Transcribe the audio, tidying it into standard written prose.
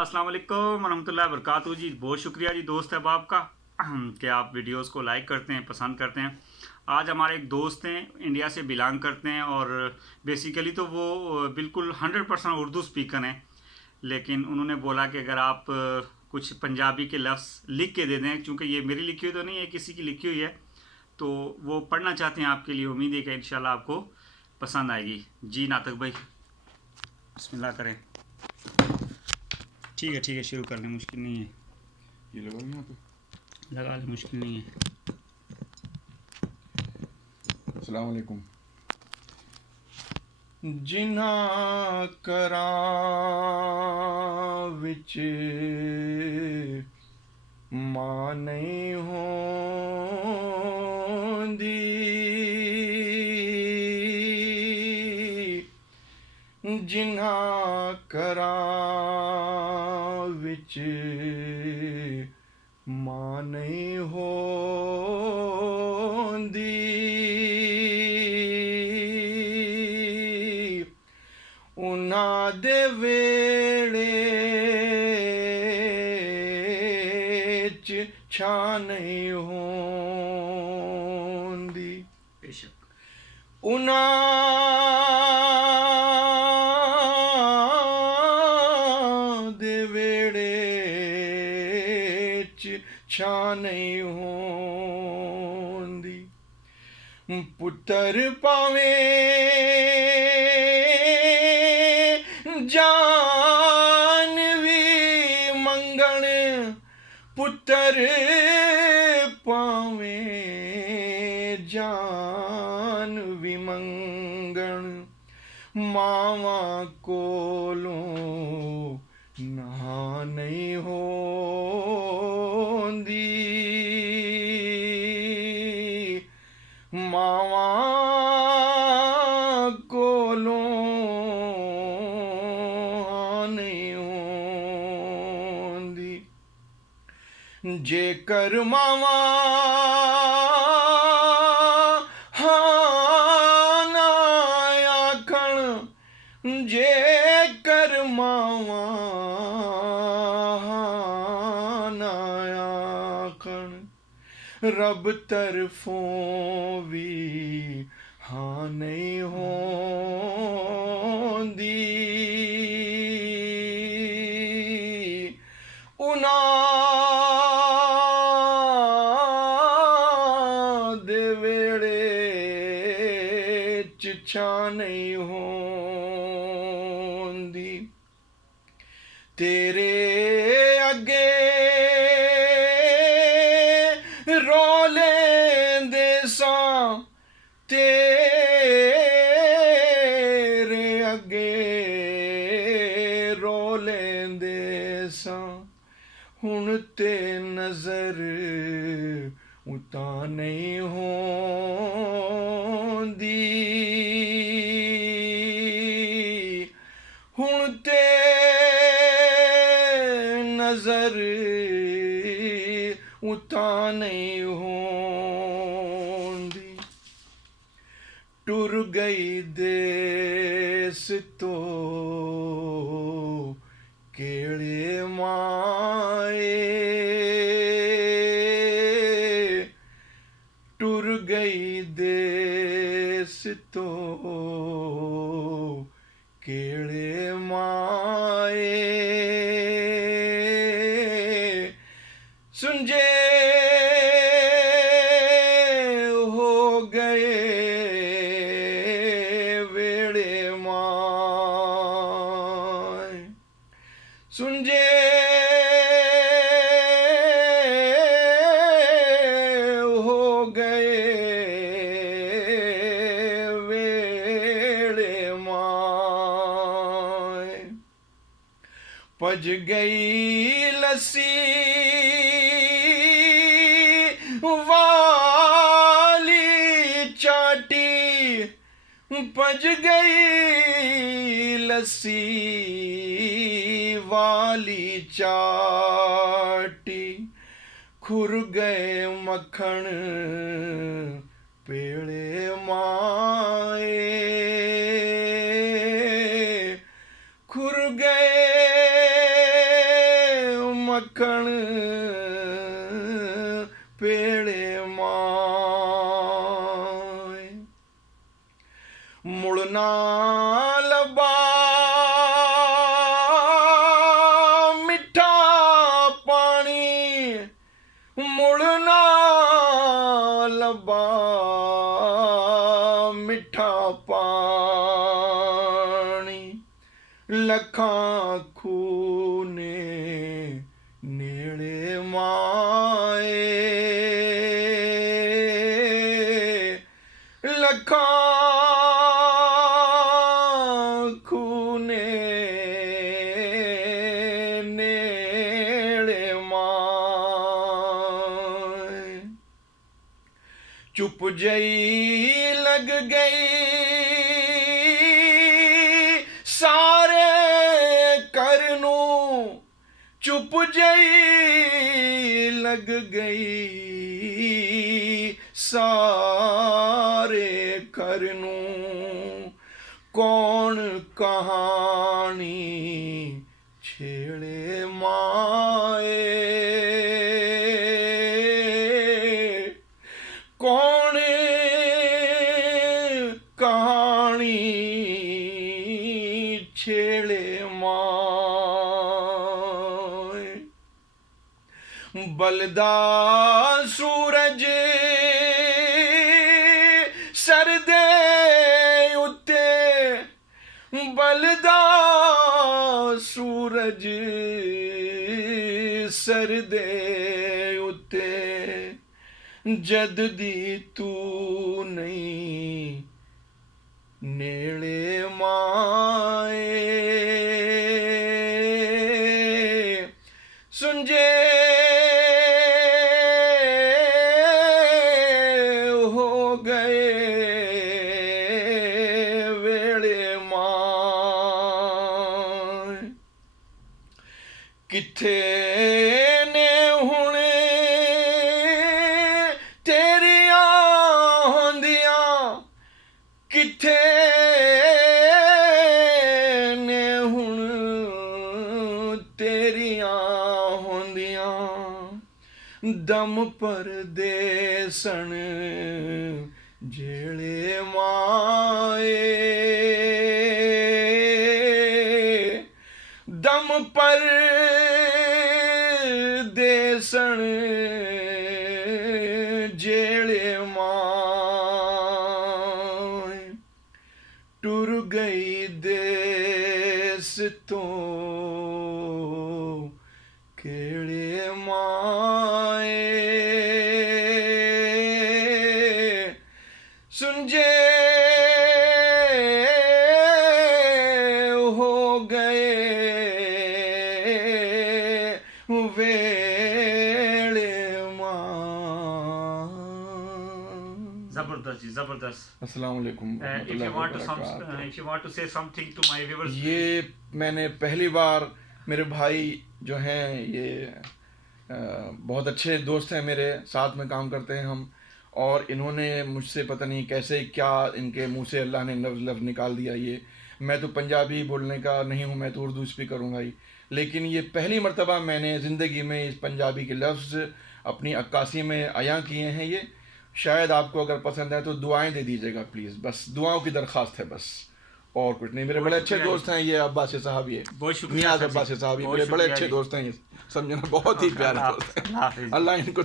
अस्सलाम वालेकुम वरहमतुल्लाहि वबरकातुहू जी। बहुत शुक्रिया जी दोस्त है बाप का कि आप वीडियोस को लाइक करते हैं, पसंद करते हैं। आज हमारे एक दोस्त हैं, इंडिया से बिलोंग करते हैं और बेसिकली तो वो बिल्कुल 100% उर्दू स्पीकर हैं। लेकिन उन्होंने बोला कि अगर आप कुछ पंजाबी के लफ्ज़ लिख के दे दें, क्योंकि ये मेरी लिखी हुई तो नहीं है, किसी की लिखी हुई है, तो वो पढ़ना चाहते हैं आपके लिए। उम्मीद है कि इंशाल्लाह आपको पसंद आएगी। जी नातक भाई, बिस्मिल्लाह करें। ठीक है, शुरू कर लें, मुश्किल नहीं है। ये लगा यहाँ पे। लगा लें, मुश्किल नहीं है। अस्सलाम वालेकुम। जिन्हां करां विच मां नहीं होंदी, जिन्हां करां विच मां नहीं होंदी, उन्हां दे वेड़े च छां नहीं होंदी। बेशक। उन्हां दे वेड़े च छां नहीं होंदी। पुत्तर भावें जान भी मंगण, पुत्तर भावें जान भी मंगण, मावां कोलों नां नहीं होंदी। मावां कोलों नहीं होंदी। जेकर मावां हां ना आखण, जेकर मावां हां ना आखण, रब तरफों भी हां नहीं होंदी। उन्हां दे वेड़े च छां नहीं होंदी। तेरे अगे रोलेंदे सां, तेरे अगे रोलेंदे सां, हुण ते नजर उतां नहीं होंदी। हुण ते नजर उतां नहीं होंदी। टुर गई देस तो केड़े माए, टुर गई देस तो केड़े माए, सुंजे हो गए वेड़े माए, सुंजे हो गए वेड़े माए। पज गई लस्सी वाली चाटी, पज गई लस्सी वाली चाटी, खुर गए मक्खन पेड़े माए, खुर गए मक्खण पेड़े माए मुड़ना लबा मिठा पानी मुड़ना लबा मिठा पानी लखां खूने नेड़े माए लखां खूने नेड़े माए चुप जई लग गई सारे करनू चुप जई लग गई सारे करनू कौन कहानी छेड़े माए कौन कहानी छेड़े माए बलदा सूरज सरदे उत्ते बलदा सूरज सरदे उत्ते जद दी तू नहीं नेड़े माए सुंजे हो गए वेड़े माए किथे ने हुणे तेरियां होंदियां किथे ने हुण तेरियां होंदियां दम परदेसन जेड़े माए दम परदेसन जेड़े माए टुर गई देस तो केड़े माए सुंजे हो गए वेड़े मां जबरदस्त जी, जबरदस्त। अस्सलाम वालेकुम If you want to if you want to say something to my viewers, ये मैंने पहली बार मेरे भाई जो हैं ये बहुत अच्छे दोस्त हैं मेरे साथ में काम करते हैं हम और इन्होंने मुझसे पता नहीं कैसे क्या इनके मुंह से अल्लाह ने लफ्ज़ निकाल दिया। ये मैं तो पंजाबी बोलने का नहीं हूँ, मैं तो उर्दू स्पीकर हूँ भाई, लेकिन ये पहली मर्तबा मैंने ज़िंदगी में इस पंजाबी के लफ्ज़ अपनी अक्कासी में अयां किए हैं। ये शायद आपको अगर पसंद है तो दुआएं दे दीजिएगा प्लीज़, बस दुआओं की दरख्वास्त है बस, और कुछ नहीं। मेरे बड़े अच्छे दोस्त हैं ये अब्बासी साहब, ये बहुत शुक्रिया नियाज़ अब्बासी साहब, ये मेरे बड़े अच्छे दोस्त हैं, ये समझना बहुत ही प्यारे दोस्त हैं। अल्लाह इनको